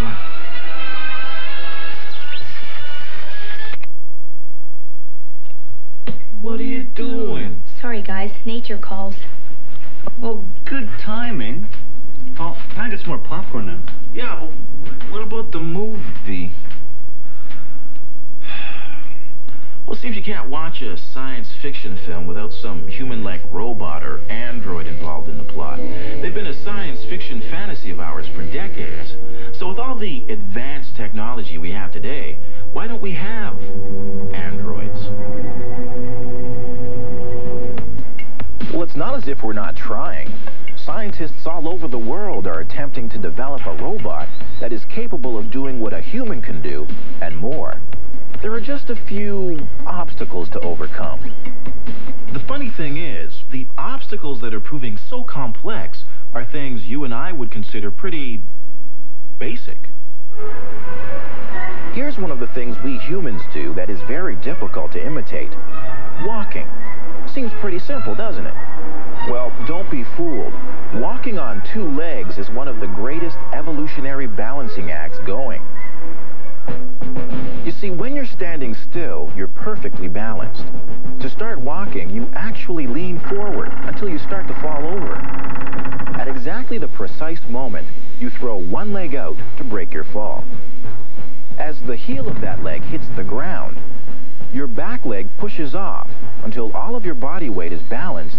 What? What are you doing? Sorry, guys. Nature calls. Well, good timing. Oh, can I get some more popcorn now? Yeah, but what about the movie? Well, see if you can't watch a science fiction film without some human-like robot or android involved in the plot. They've been a science fiction fantasy of ours for decades. So with all the advanced technology we have today, why don't we have androids? Well, it's not as if we're not trying. Scientists all over the world are attempting to develop a robot that is capable of doing what a human can do and more. There are just a few obstacles to overcome. The funny thing is, the obstacles that are proving so complex are things you and I would consider pretty basic. Here's one of the things we humans do that is very difficult to imitate. Walking. Seems pretty simple, doesn't it? Well, don't be fooled. Walking on two legs is one of the greatest evolutionary balancing acts going. You see, when you're standing still, you're perfectly balanced. To start walking, you actually lean forward until you start to fall over. At exactly the precise moment, you throw one leg out to break your fall. As the heel of that leg hits the ground, your back leg pushes off until all of your body weight is balanced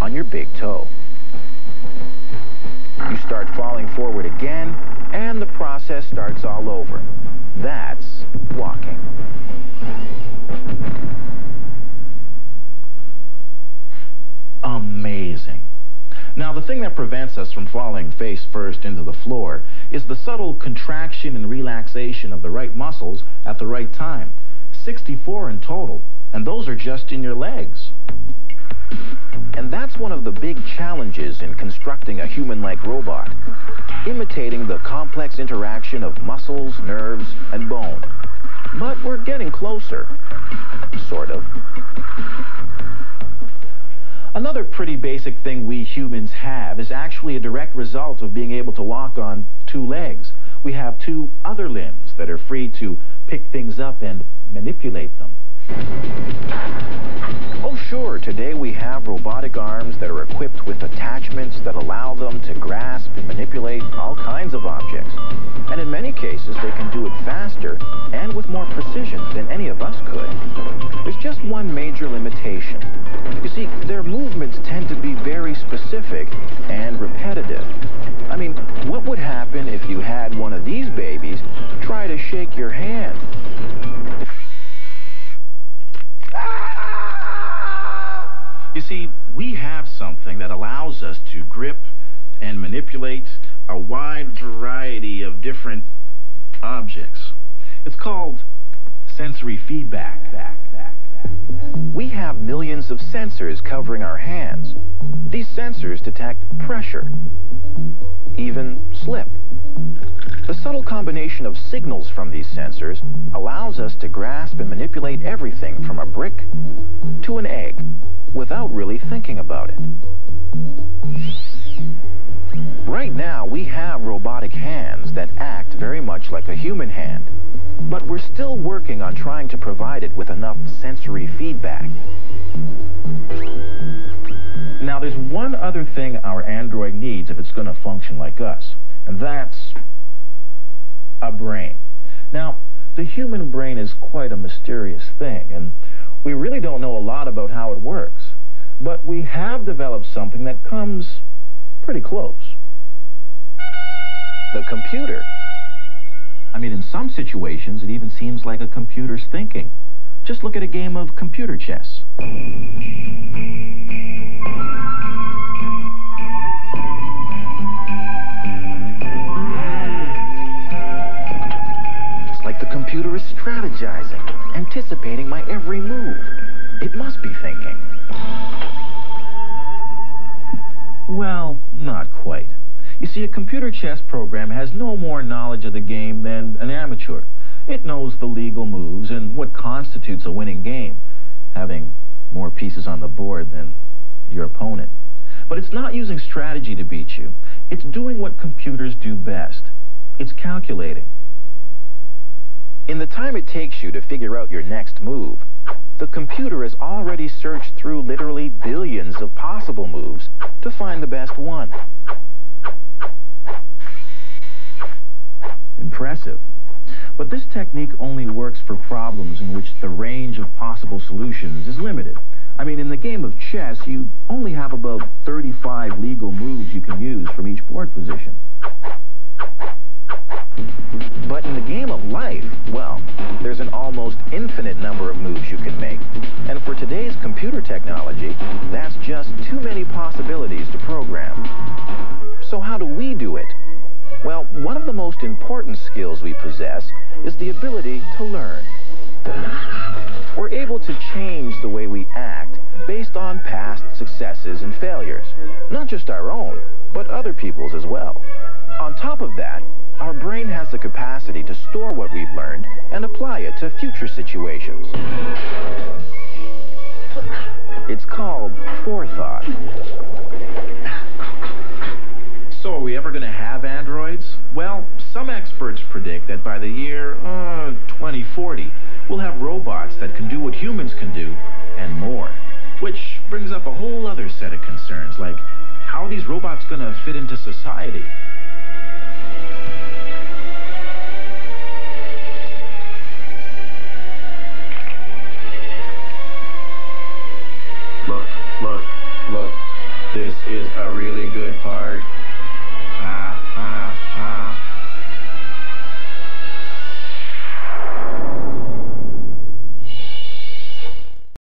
on your big toe. You start falling forward again, and the process starts all over. That's walking. Amazing. Now, the thing that prevents us from falling face first into the floor is the subtle contraction and relaxation of the right muscles at the right time. 64 in total, and those are just in your legs. And that's one of the big challenges in constructing a human-like robot, imitating the complex interaction of muscles, nerves, and bone. But we're getting closer. Sort of. Another pretty basic thing we humans have is actually a direct result of being able to walk on two legs. We have two other limbs that are free to pick things up and manipulate them. Oh, sure, today we have robotic arms that are equipped with attachments that allow them to grasp and manipulate all kinds of objects. And in many cases, they can do it faster and with more precision than any of us could. There's just one major limitation. You see, their movements tend to be very specific and repetitive. I mean, what would happen if you had one of these babies try to shake your hand? You see, we have something that allows us to grip and manipulate a wide variety of different objects. It's called sensory feedback. We have millions of sensors covering our hands. These sensors detect pressure, even slip. The subtle combination of signals from these sensors allows us to grasp and manipulate everything from a brick to an egg without really thinking about it. Right now, we have robotic hands that act very much like a human hand, but we're still working on trying to provide it with enough sensory feedback. Now, there's one other thing our android needs if it's going to function like us, and that's a brain. Now, the human brain is quite a mysterious thing, and we really don't know a lot about how it works, but we have developed something that comes pretty close. The computer. I mean, in some situations, it even seems like a computer's thinking. Just look at a game of computer chess. It's like the computer is strategizing, anticipating my every move. It must be thinking. Well, not quite. You see, a computer chess program has no more knowledge of the game than an amateur. It knows the legal moves and what constitutes a winning game, having more pieces on the board than your opponent. But it's not using strategy to beat you. It's doing what computers do best, It's calculating. In the time it takes you to figure out your next move, the computer has already searched through literally billions of possible moves to find the best one. Impressive. But this technique only works for problems in which the range of possible solutions is limited. I mean, in the game of chess, you only have about 35 legal moves you can use from each board position. But in the game of life, well, there's an almost infinite number of moves you can make. And for today's computer technology, that's just too many possibilities to program. So how do we do it? Well, one of the most important skills we possess is the ability to learn. We're able to change the way we act based on past successes and failures. Not just our own, but other people's as well. On top of that, our brain has the capacity to store what we've learned and apply it to future situations. It's called forethought. So are we ever going to have androids? Well, some experts predict that by the year 2040, we'll have robots that can do what humans can do and more. Which brings up a whole other set of concerns, like how are these robots going to fit into society?